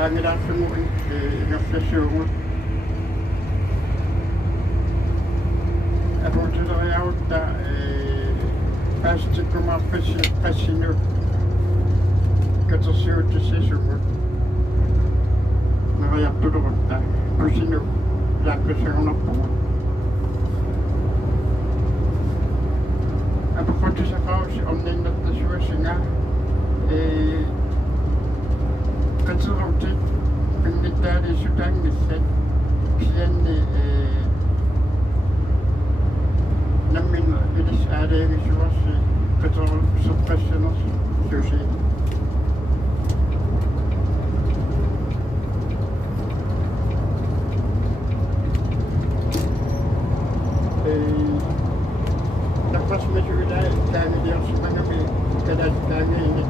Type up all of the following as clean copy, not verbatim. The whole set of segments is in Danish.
Angela semua ingasasyon. Ako tuloy ako ta pasti ko mapasino katasyo tisisumo. Nakaya tuloy ta pasino yakto sa una po. Ako konti sa kaos omnin na tasyo singa Consulted military Sudan mission Piani Namin Vilis Ade Visuasi Control Suppressioners Sushi Dapat mesudah kami dia sebenarnya kadang kami ini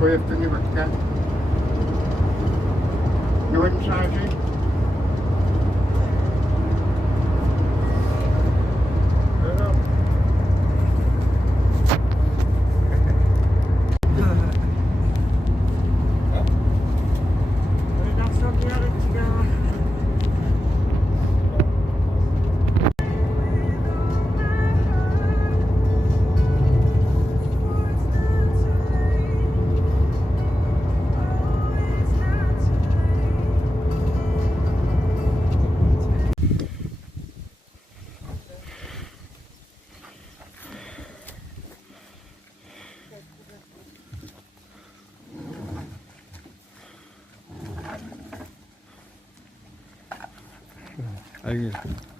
Koyup ini bakal Nuwun saja 알겠습니다.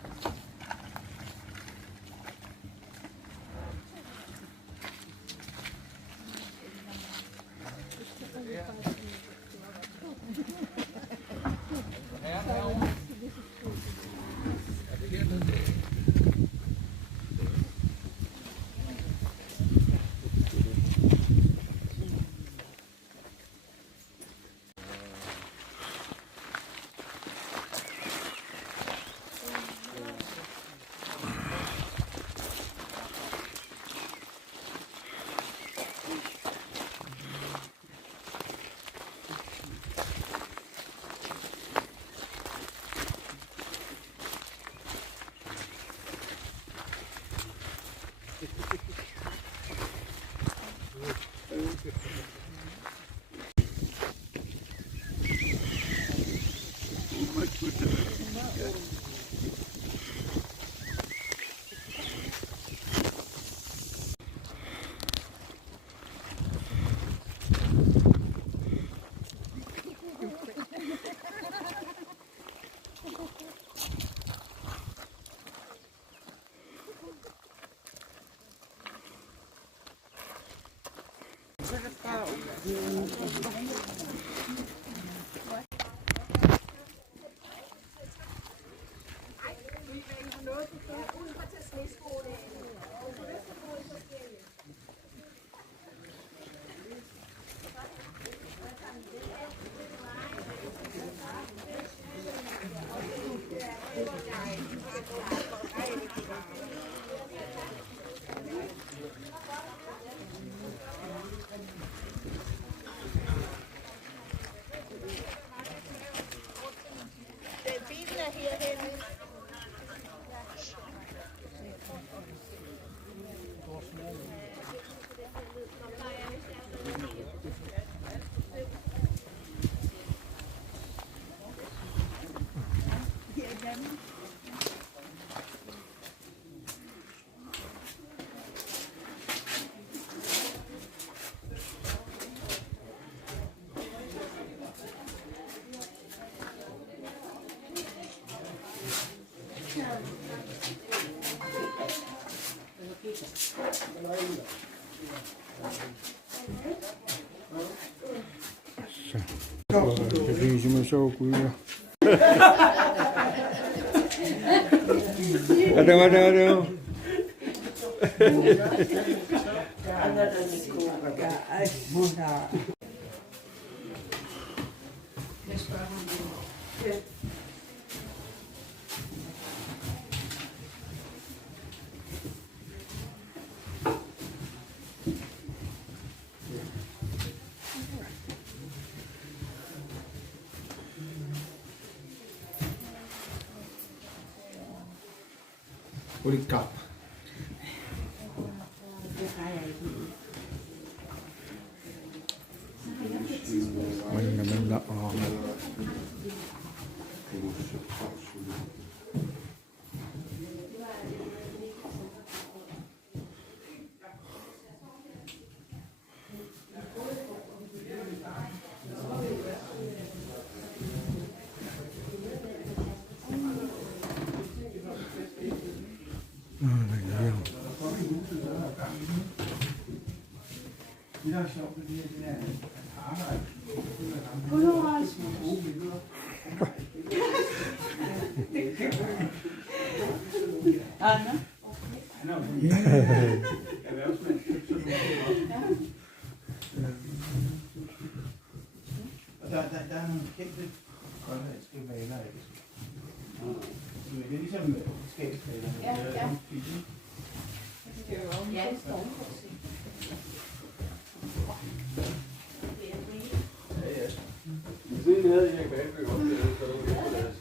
대중이 좀 싸웠고요. 가자. 우리 값. Ano naman na Der er nogle kendte grønlandske valer, ikke? Det er ligesom skabsvaler. Ja, ja. Ja, det står Siden havde jeg bagby op til det, så var det på deres.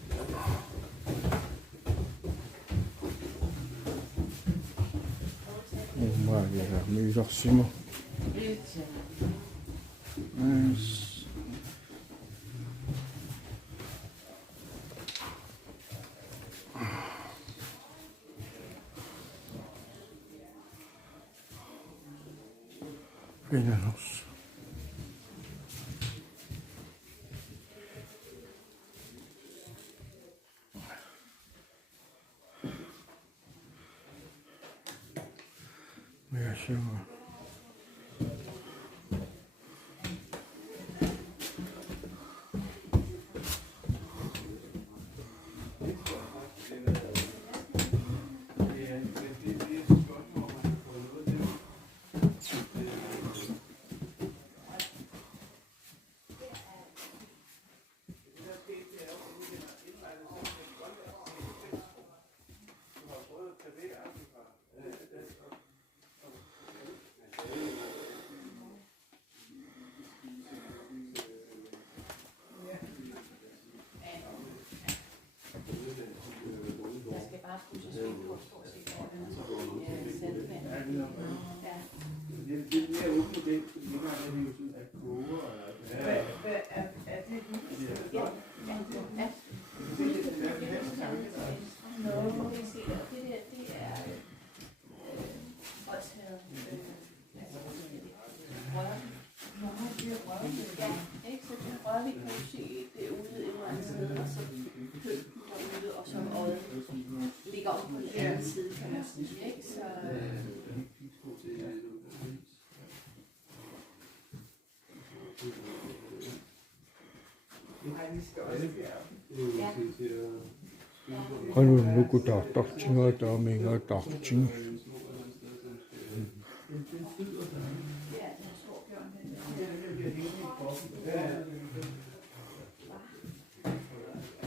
umaga miisarsimo. Venanos. Ja, sjovt. Jeg skal bare pusse sving på, for at se, hvor den er så saltvand. Ja. Det er mere åbent det, fordi nogle gange er det jo sådan, at koger og... Er det lige? Ja. Ja. Nå, må vi se, og det der, det er Odsherred. Ja, ikke? Så det Rørvig kan du se derude et eller andet sted, og så Høg derude, og så Odde. Det ligger om på den anden side, kan man sige, ikke? Så... Kanu nuku tartartinga taaminga tarting.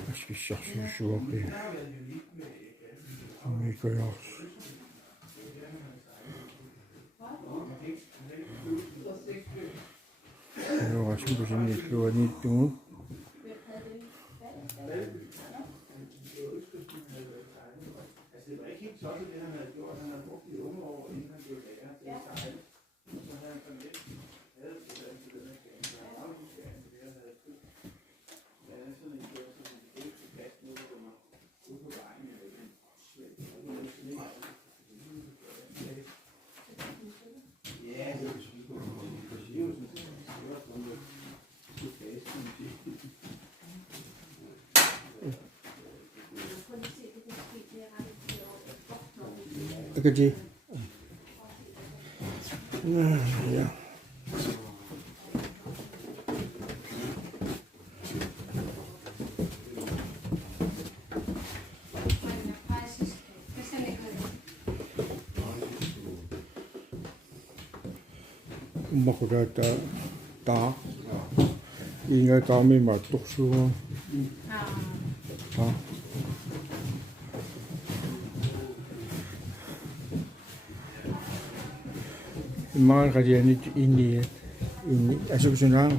Jeg skal chercher choper. Michaels. Det var simpelthen ikke gjort nyt nu. Altså, det var ikke helt sådan, det han havde gjort. Han havde brugt de unge år, inden han blev lærer til at sejle. Så havde han sådan lidt havde det der til den her gang. Så han havde huskerne til det, han havde købt. Men han er sådan en gjort, så han ikke til plads nu, hvor man ude på vejen med en svæld. Ja, det er sgu på Siriusen. Det var sådan noget tilfæsten. Ikke det? Ja. Umakuda ta inga kami matuksu. Ha. Meget rigtig ind i altså hvis man har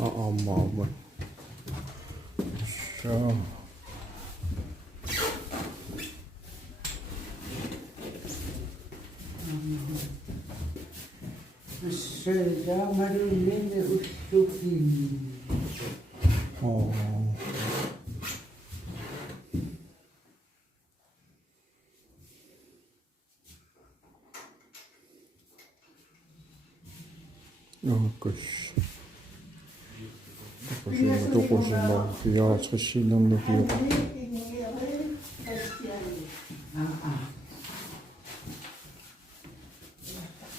Om. Så. Södra Marinen är Ursofin. Kus. Tukusin 54 sinunnukin.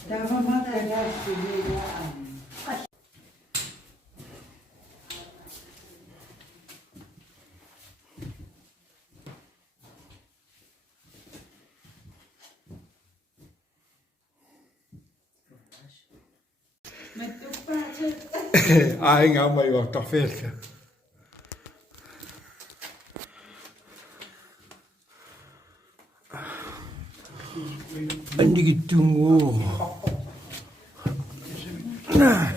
Der var makalas nila. Ai nga mai wa ta festa. Andi kitunggu. Nah.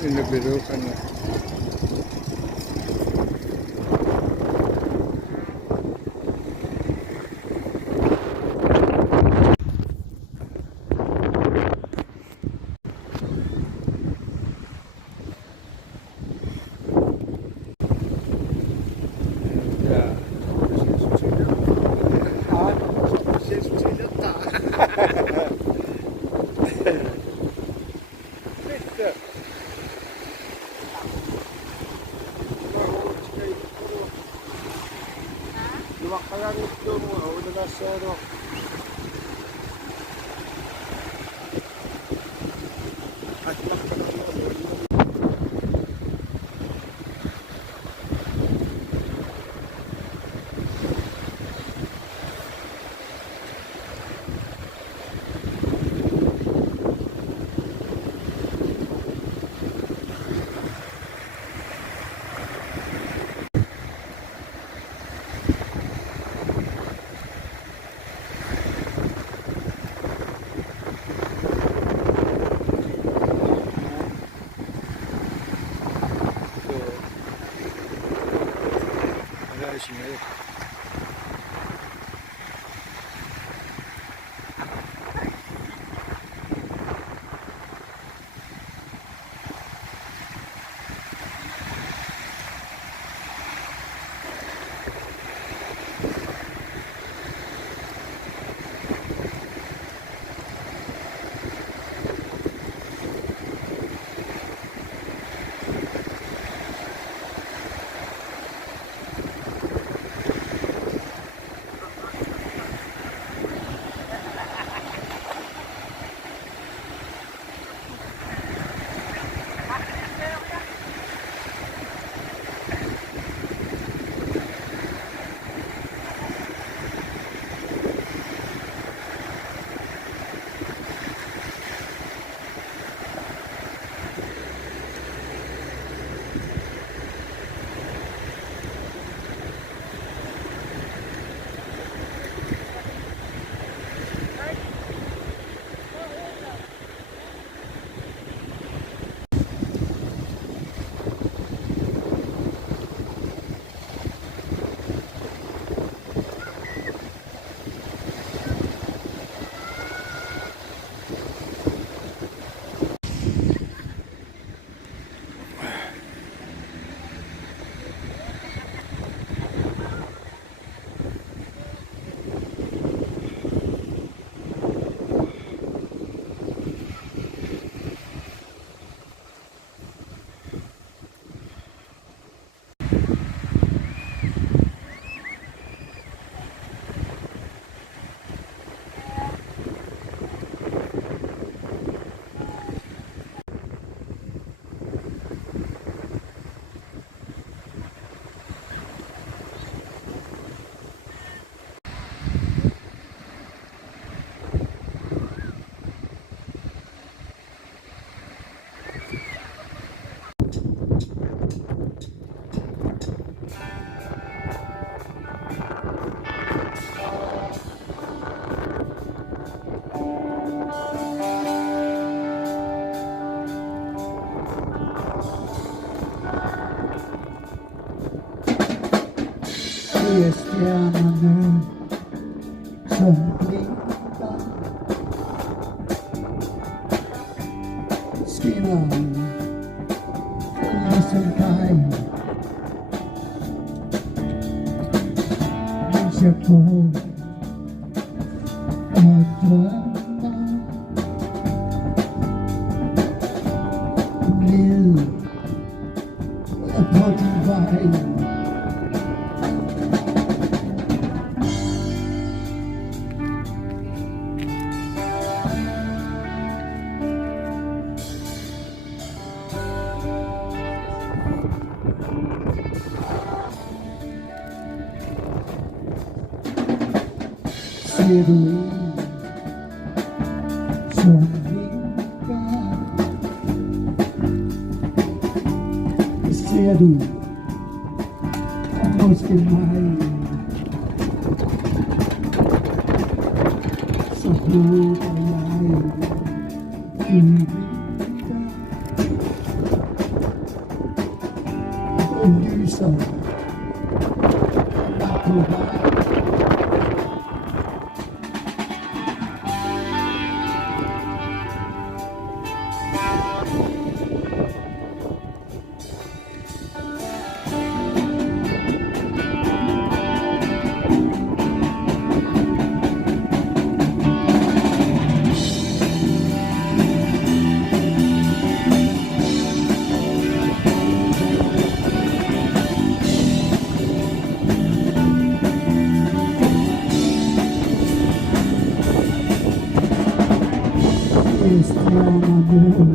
Ini biru kan. Se stjernerne som blinker, skinner ligesom dig, mens jeg går og drømmer ned på din vej. Ser du en, som vinker? Ser du måske mig? Så håber jeg, du vinker og lyser mig på vej. Stjernerne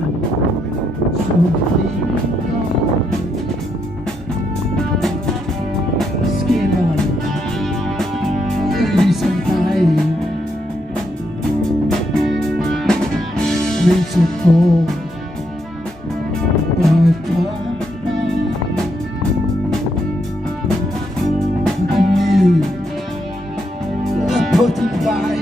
som blinker, skinner ligesom dig, mens jeg går og drømmer ned på din vej.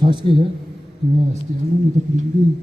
Tak skal I have. Det var stjernerne, der blinkede.